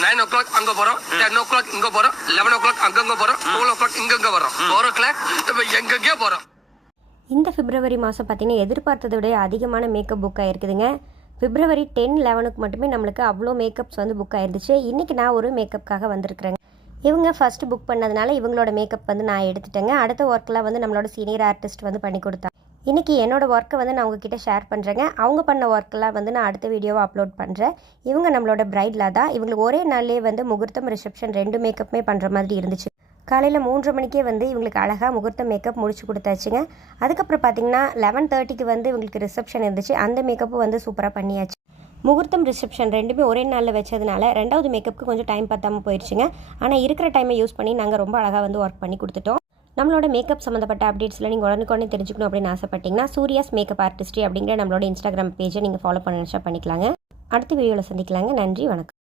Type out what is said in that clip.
9 o'clock அங்க போறோம், 10 o'clock இங்க போறோம், 11 o'clock அங்கங்க போறோம், 12 o'clock இங்கங்க வரோம், 4 o'clock எங்கெங்கே போறோம். இந்த பிப்ரவரி மாதம் பார்த்திங்கன்னா எதிர்பார்த்ததை விட அதிகமான மேக்கப் புக் ஆகிருக்குதுங்க. பிப்ரவரி 10-11க்கு மட்டுமே நம்மளுக்கு அவ்வளோ மேக்கப்ஸ் வந்து புக் ஆகிருந்துச்சு. இன்றைக்கி நான் ஒரு மேக்கப்புக்காக வந்திருக்கிறேங்க. இவங்க ஃபஸ்ட்டு புக் பண்ணதுனால இவங்களோட மேக்கப் வந்து நான் எடுத்துட்டேங்க. அடுத்த ஒர்க்கெலாம் வந்து நம்மளோட சீனியர் ஆர்டிஸ்ட் வந்து பண்ணி கொடுத்தாங்க. இன்றைக்கி என்னோடய ஒர்க்கை வந்து நான் உங்ககிட்ட ஷேர் பண்ணுறேங்க. அவங்க பண்ண ஒர்க்கெல்லாம் வந்து நான் அடுத்த வீடியோவை அப்லோட் பண்ணுறேன். இவங்க நம்மளோட பிரைட்லாக தான். இவங்களுக்கு ஒரே நாள்லேயே வந்து முகூர்த்தம் ரிசப்ஷன் 2 மேக்கப்புமே பண்ணுற மாதிரி இருந்துச்சு. காலையில் 3:30 மணிக்கே வந்து இவங்களுக்கு அழகாக முகூர்த்த மேக்கப் முடிச்சு கொடுத்தாச்சுங்க. அதுக்கப்புறம் பார்த்திங்கன்னா 11:30க்கு வந்து இவங்களுக்கு ரிசப்ஷன் இருந்துச்சு. அந்த மேக்கப்பும் வந்து சூப்பராக பண்ணியாச்சு. முகூர்த்தம் ரிசப்ஷன் 2மே ஒரே நாளில் வச்சதுனால 2வது மேக்கப்புக்கு கொஞ்சம் டைம் பத்தாமல் போயிடுச்சுங்க. ஆனால் இருக்கிற டைமை யூஸ் பண்ணி நாங்கள் ரொம்ப அழகாக வந்து ஒர்க் பண்ணி கொடுத்துட்டோம். நம்மளோட மேக்கப் சம்மந்தப்பட்ட அப்டேட்ஸில் நீங்கள் உடனுக்குடனே தெரிஞ்சுக்கணும் அப்படின்னு ஆசைப்பட்டீங்கன்னா சூர்யாஸ் மேக்கப் ஆர்டிஸ்ட்ரி அப்படிங்கிற நம்மளோட இன்ஸ்டாகிராம் பேஜை நீங்கள் ஃபாலோ பண்ண நினச்சா பண்ணிக்கலாங்க. அடுத்த வீடியோவில் சந்திக்கலாங்க. நன்றி, வணக்கம்.